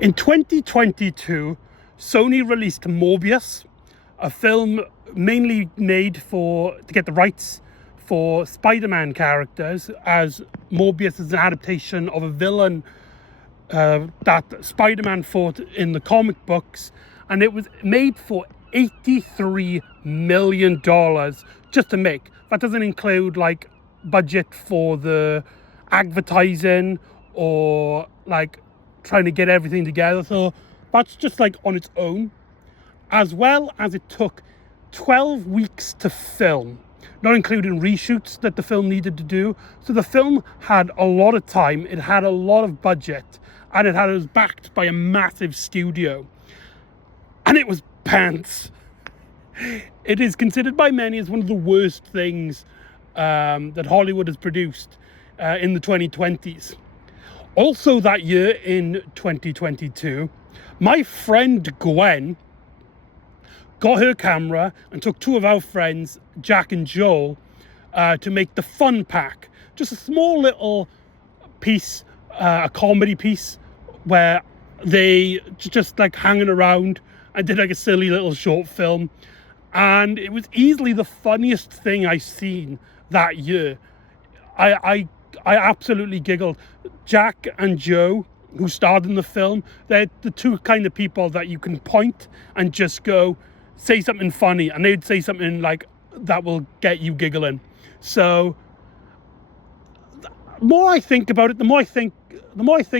In 2022, Sony released Morbius, a film mainly made to get the rights for Spider-Man characters, as Morbius is an adaptation of a villain that Spider-Man fought in the comic books, and it was made for $83 million just to make. That doesn't include like budget for the advertising or like trying to get everything together. So that's just like on its own, as well as it took 12 weeks to film, not including reshoots that the film needed to do. So the film had a lot of time, it had a lot of budget, and it was backed by a massive studio. And it was pants. It is considered by many as one of the worst things that Hollywood has produced in the 2020s. Also that year, in 2022, my friend Gwen got her camera and took two of our friends, Jack and Joel, to make the Fun Pack. Just a small little piece, a comedy piece, where they just like hanging around and did like a silly little short film. And it was easily the funniest thing I've seen that year. I absolutely giggled. Jack and Joe, who starred in the film, they're the two kind of people that you can point and just go, say something funny, and they'd say something like that will get you giggling. So the more I think about it, the more I think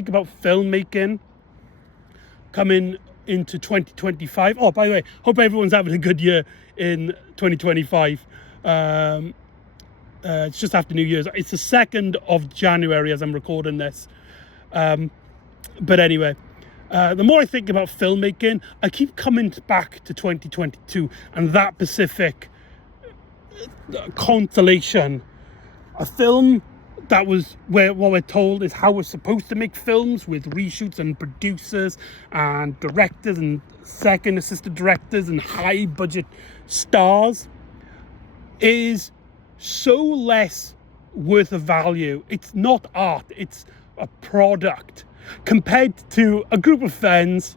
about filmmaking coming into 2025. Oh, by the way, hope everyone's having a good year in 2025. It's just after New Year's. It's the 2nd of January as I'm recording this. But anyway, the more I think about filmmaking, I keep coming back to 2022 and that Pacific constellation. A film that was where what we're told is how we're supposed to make films, with reshoots and producers and directors and second assistant directors and high budget stars, is so less worth of value. It's not art, it's a product, compared to a group of friends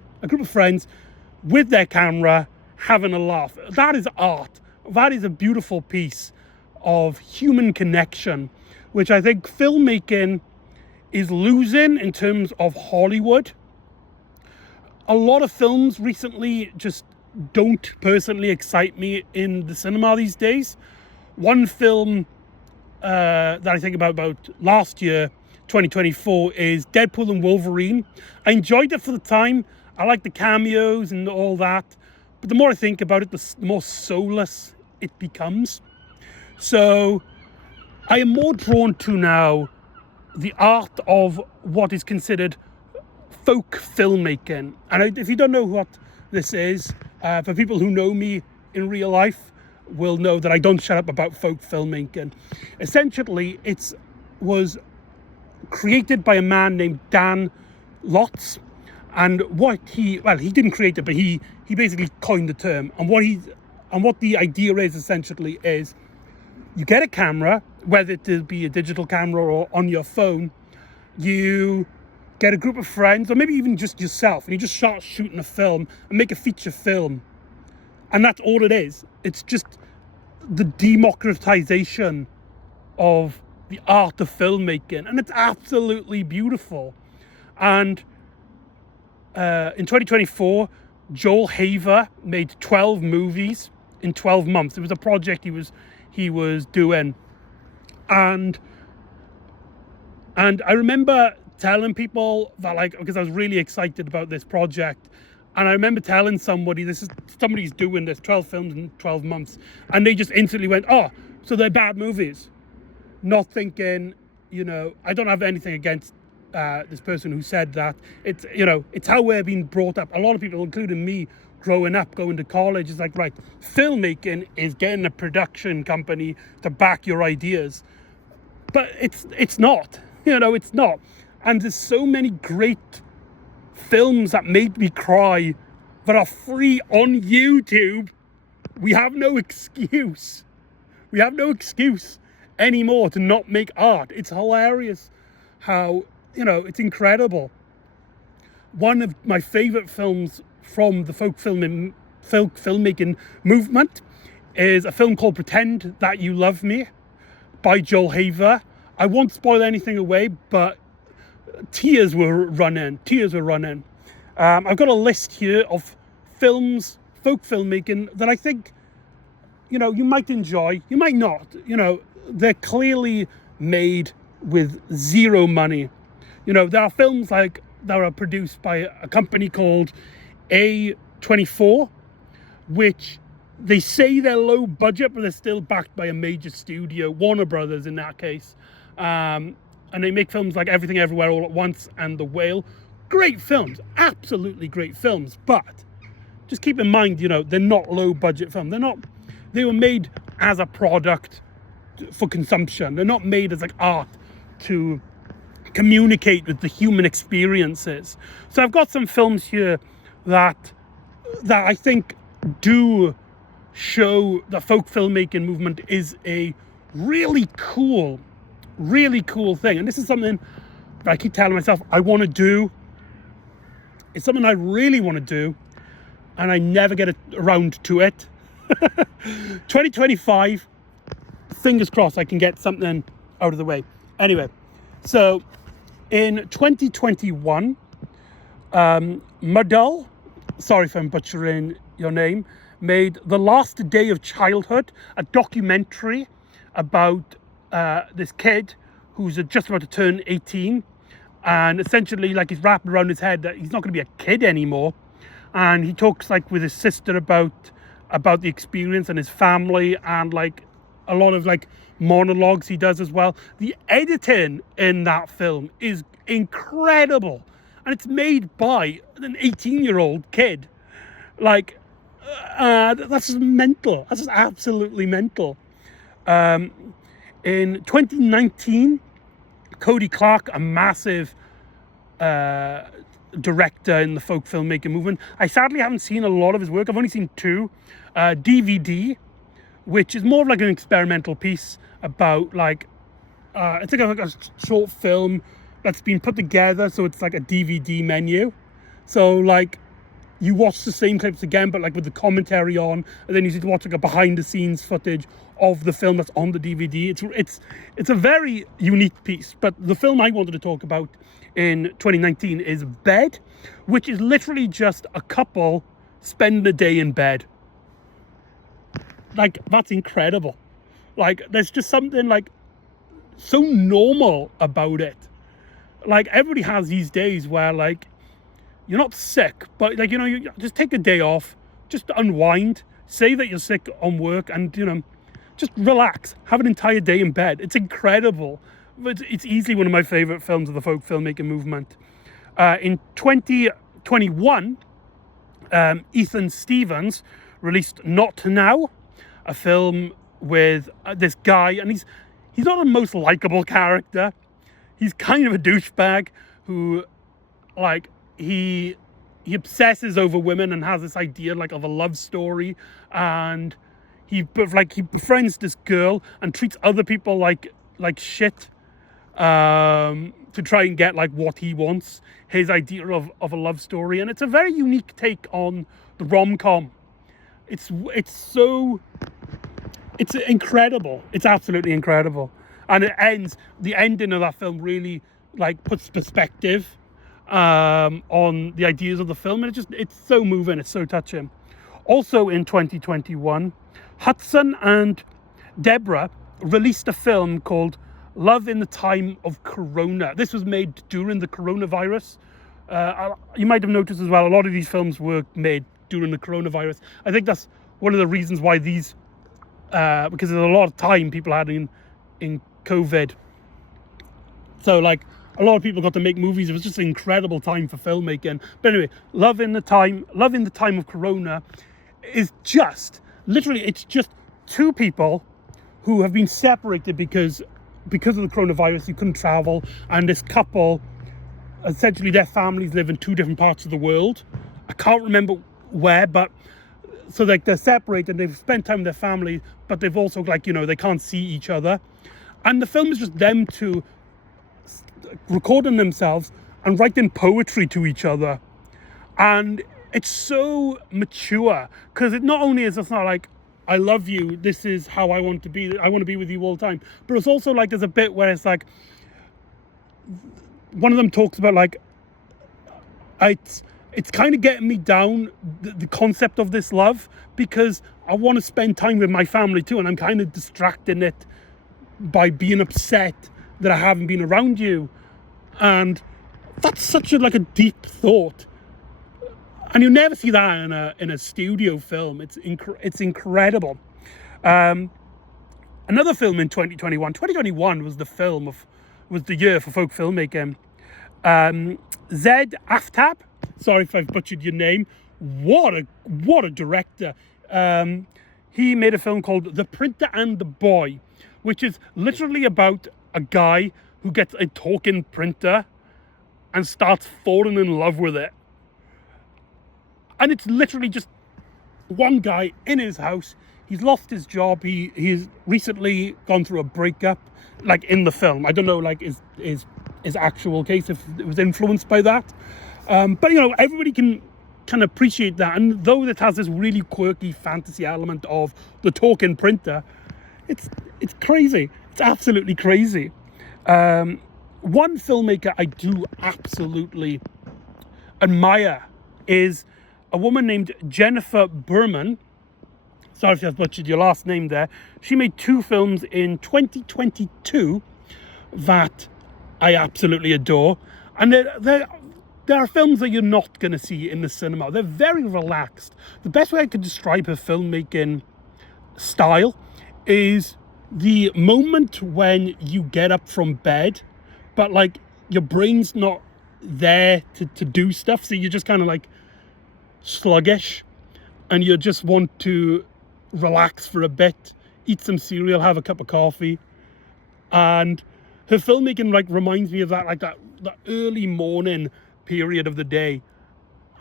with their camera having a laugh. That is art. That is a beautiful piece of human connection, which I think filmmaking is losing in terms of Hollywood. A lot of films recently just don't personally excite me in the cinema these days. One film that I think about last year, 2024, is Deadpool and Wolverine. I enjoyed it for the time. I like the cameos and all that. But the more I think about it, the more soulless it becomes. So I am more drawn to now the art of what is considered folk filmmaking. And if you don't know what this is, for people who know me in real life will know that I don't shut up about folk filmmaking. Essentially, it was created by a man named Dan Lotz. And he didn't create it, but he basically coined the term. And what the idea is essentially is, you get a camera, whether it be a digital camera or on your phone, you get a group of friends, or maybe even just yourself, and you just start shooting a film and make a feature film. And that's all it is. It's just the democratization of the art of filmmaking. And it's absolutely beautiful. And in 2024, Joel Haver made 12 movies in 12 months. It was a project he was doing. And I remember telling people that, because I was really excited about this project, and I remember telling somebody's doing this 12 films in 12 months, and they just instantly went, oh, so they're bad movies. Not thinking, I don't have anything against this person who said that. It's how we're being brought up. A lot of people, including me, growing up, going to college, is like, right, filmmaking is getting a production company to back your ideas. But it's not, it's not. And there's so many great films that made me cry that are free on YouTube. We have no excuse. We have no excuse anymore to not make art. It's hilarious how, it's incredible. one of my favourite films from the folk filmmaking movement is a film called Pretend That You Love Me by Joel Haver. I won't spoil anything away, but tears were running. I've got a list here of films, folk filmmaking, that I think, you might enjoy, you might not. They're clearly made with zero money. There are films that are produced by a company called A24, which they say they're low budget, but they're still backed by a major studio, Warner Brothers in that case. And they make films like Everything Everywhere All at Once and The Whale. Great films, absolutely great films. But just keep in mind, they're not low budget films. They were made as a product for consumption. They're not made as art to communicate with the human experiences. So I've got some films here that I think do show the folk filmmaking movement is a really cool thing. And this is something that I keep telling myself I want to do. It's something I really want to do, and I never get around to it. 2025, fingers crossed I can get something out of the way. Anyway, so in 2021, Mridul, sorry if I'm butchering your name, made The Last Day of Childhood, a documentary about this kid who's just about to turn 18, and essentially he's wrapped around his head that he's not going to be a kid anymore. And he talks with his sister about the experience and his family, and a lot of monologues he does as well. The editing in that film is incredible, and it's made by an 18-year-old kid. That's just mental. That's just absolutely mental. In 2019, Cody Clarke, a massive director in the folk filmmaking movement. I sadly haven't seen a lot of his work. I've only seen two. DVD, which is more of an experimental piece about it's a short film that's been put together, so it's a DVD menu. So you watch the same clips again, but with the commentary on, and then you see to watch a behind the scenes footage of the film that's on the DVD. It's a very unique piece. But the film I wanted to talk about in 2019 is Bed, which is literally just a couple spending a day in bed. That's incredible. There's just something so normal about it. Everybody has these days where you're not sick, but you just take a day off, just unwind, say that you're sick on work, and just relax, have an entire day in bed. It's incredible. It's easily one of my favorite films of the folk filmmaking movement. In 2021, Ethan Stevens released Not Now, a film with this guy, and he's not the most likable character. He's kind of a douchebag who he obsesses over women and has this idea of a love story, and he befriends this girl and treats other people like shit to try and get what he wants, his idea of a love story. And it's a very unique take on the rom-com. It's incredible. It's absolutely incredible. And the ending of that film really puts perspective on the ideas of the film, and it's so moving, it's so touching. Also in 2021, Hudson and Deborah released a film called Love in the Time of Corona. This was made during the coronavirus. You might have noticed as well, a lot of these films were made during the coronavirus. I think that's one of the reasons why these, because there's a lot of time people had in COVID. So a lot of people got to make movies. It was just an incredible time for filmmaking. But anyway, Love in the Time of Corona is just literally, it's just two people who have been separated because of the coronavirus. You couldn't travel, and this couple, essentially their families live in two different parts of the world. I can't remember where, but so they're separated. They've spent time with their family, but they've also they can't see each other. And the film is just them two recording themselves and writing poetry to each other And it's so mature, because it not only is it's not like, I love you, this is how I want to be, I want to be with you all the time, but it's also like there's a bit where it's like, one of them talks about like, it's kind of getting me down, the concept of this love, because I want to spend time with my family too, and I'm kind of distracting it by being upset that I haven't been around you. And that's such a deep thought, and you never see that in a studio film. It's incredible. Another film in 2021 was the year for folk filmmaking. Zaid, Aftab, sorry if I've butchered your name. What a director. He made a film called The Printer and the Boy, which is literally about a guy who gets a talking printer and starts falling in love with it. And it's literally just one guy in his house. He's lost his job. He's recently gone through a breakup, like in the film. I don't know, like his actual case, if it was influenced by that. But everybody can appreciate that. And though it has this really quirky fantasy element of the talking printer, it's crazy. It's absolutely crazy. One filmmaker I do absolutely admire is a woman named Jennifer Bauman. Sorry if I've butchered your last name there. She made 2 films in 2022 that I absolutely adore. And there are films that you're not going to see in the cinema. They're very relaxed. The best way I could describe her filmmaking style is the moment when you get up from bed, but like your brain's not there to do stuff. So you're just kind of like sluggish, and you just want to relax for a bit, eat some cereal, have a cup of coffee. And her filmmaking reminds me of that early morning period of the day.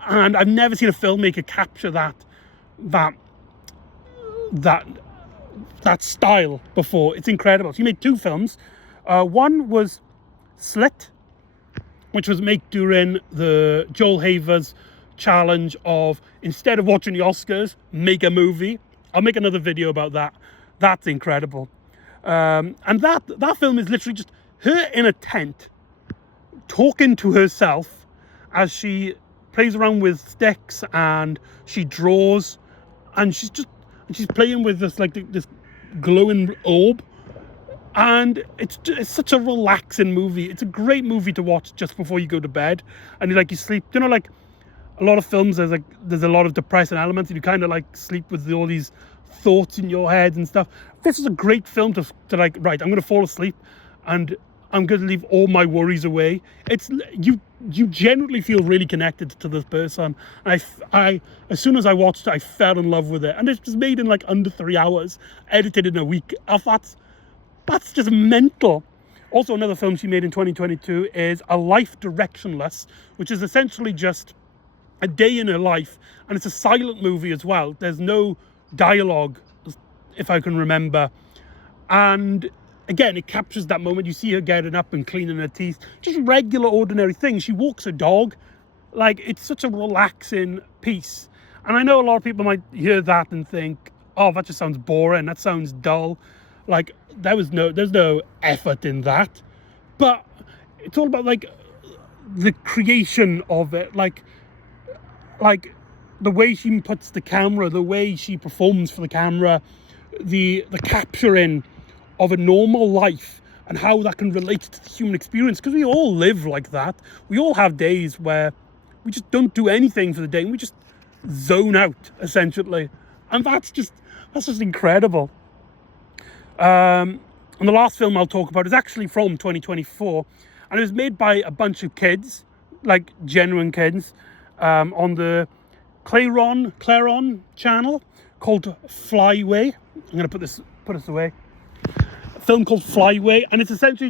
And I've never seen a filmmaker capture that style before. It's incredible. She made 2 films. One was Slit, which was made during the Joel Haver's challenge of, instead of watching the Oscars, make a movie. I'll make another video about that. That's incredible. And that film is literally just her in a tent talking to herself as she plays around with sticks and she draws, and she's playing with this glowing orb. And it's such a relaxing movie. It's a great movie to watch just before you go to bed, and you sleep. A lot of films, there's a lot of depressing elements, and you kind of sleep with all these thoughts in your head and stuff. This is a great film to right, I'm going to fall asleep and I'm going to leave all my worries away. It's you genuinely feel really connected to this person. And I as soon as I watched it, I fell in love with it, and it's just made in under 3 hours, edited in a week. That's just mental. Also, another film she made in 2022 is A Life Directionless, which is essentially just a day in her life, and it's a silent movie as well. There's no dialogue, if I can remember. And again, it captures that moment. You see her getting up and cleaning her teeth, just regular, ordinary things. She walks her dog. It's such a relaxing piece. And I know a lot of people might hear that and think, oh, that just sounds boring, that sounds dull. There's no effort in that. But it's all about the creation of it, the way she puts the camera, the way she performs for the camera, the capturing of a normal life and how that can relate to the human experience, because we all live like that. We all have days where we just don't do anything for the day and we just zone out, essentially. And that's just incredible. And the last film I'll talk about is actually from 2024, and it was made by a bunch of kids, genuine kids, on the Cleron channel, called Flyway. I'm going to put this away. A film called Flyway, and it's essentially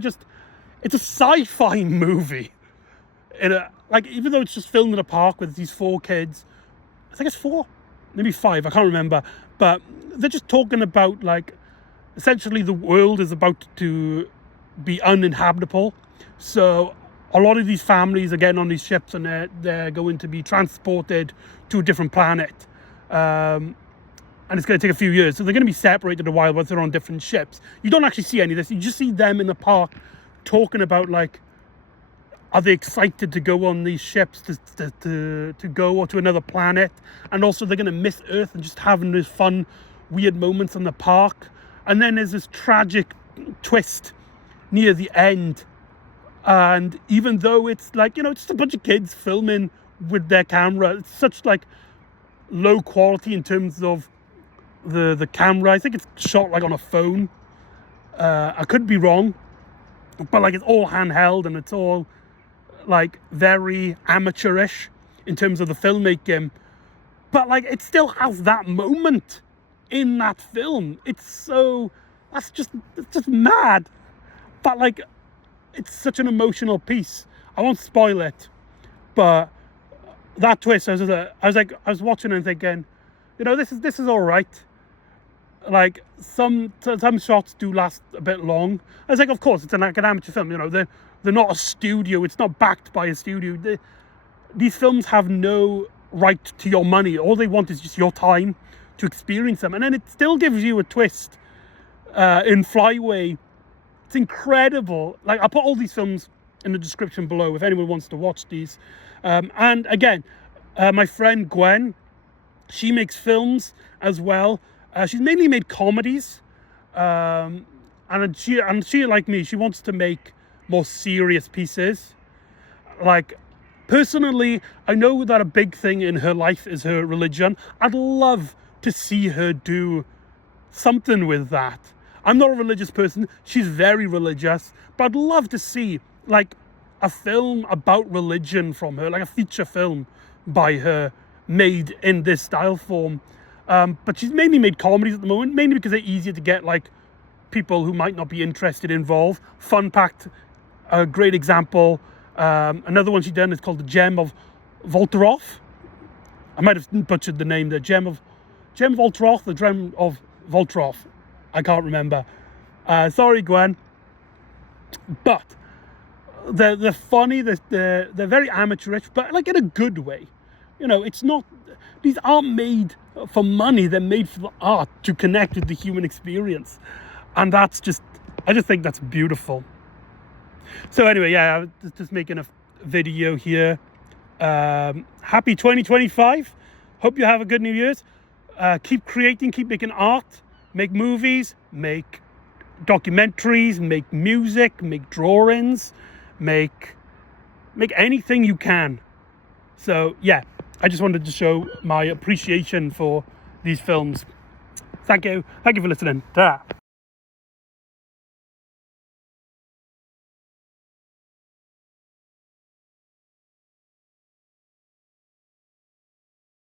it's a sci-fi movie. Even though it's just filmed in a park with these 4 kids, I think it's 4, maybe 5, I can't remember, but they're just talking about essentially the world is about to be uninhabitable. So a lot of these families are getting on these ships, and they're going to be transported to a different planet. And it's going to take a few years. So they're going to be separated a while once they're on different ships. You don't actually see any of this. You just see them in the park talking about, like, are they excited to go on these ships to go or to another planet? And also they're going to miss Earth and just having these fun, weird moments in the park. And then there's this tragic twist near the end. And even though it's like, you know, it's just a bunch of kids filming with their camera, it's such like low quality in terms of the camera. I think it's shot like on a phone. I could be wrong, but like it's all handheld and it's all like very amateurish in terms of the filmmaking. But like it still has that moment in that film. It's just mad. But like it's such an emotional piece. I won't spoil it, but that twist, I was watching and thinking, you know, this is all right. Like some shots do last a bit long. I was like, of course, it's an amateur film. You know, they're not a studio. It's not backed by a studio. These films have no right to your money. All they want is just your time to experience them. And then it still gives you a twist in Flyway. It's incredible. Like, I'll put all these films in the description below if anyone wants to watch these. And again, my friend Gwen, she makes films as well. She's mainly made comedies. And she, like me, she wants to make more serious pieces. Like, personally, I know that a big thing in her life is her religion. I'd love to see her do something with that. I'm not a religious person. She's very religious. But I'd love to see, like, a film about religion from her, like a feature film by her made in this style form. But she's mainly made comedies at the moment, mainly because they're easier to get, like, people who might not be interested involved. Fun Pact, a great example. Another one she's done is called The Gem of Voltaroth. I might have butchered the name there. Gem of Voltaroth, The Gem of Voltaroth. I can't remember. Sorry, Gwen. But they're funny. They're very amateurish, but like in a good way. You know, it's not. These aren't made for money. They're made for the art to connect with the human experience, and I just think that's beautiful. So anyway, yeah, I was just making a video here. Happy 2025. Hope you have a good New Year's. Keep creating, keep making art, make movies, make documentaries, make music, make drawings, make anything you can. So yeah, I just wanted to show my appreciation for these films. Thank you for listening. Ta-ra.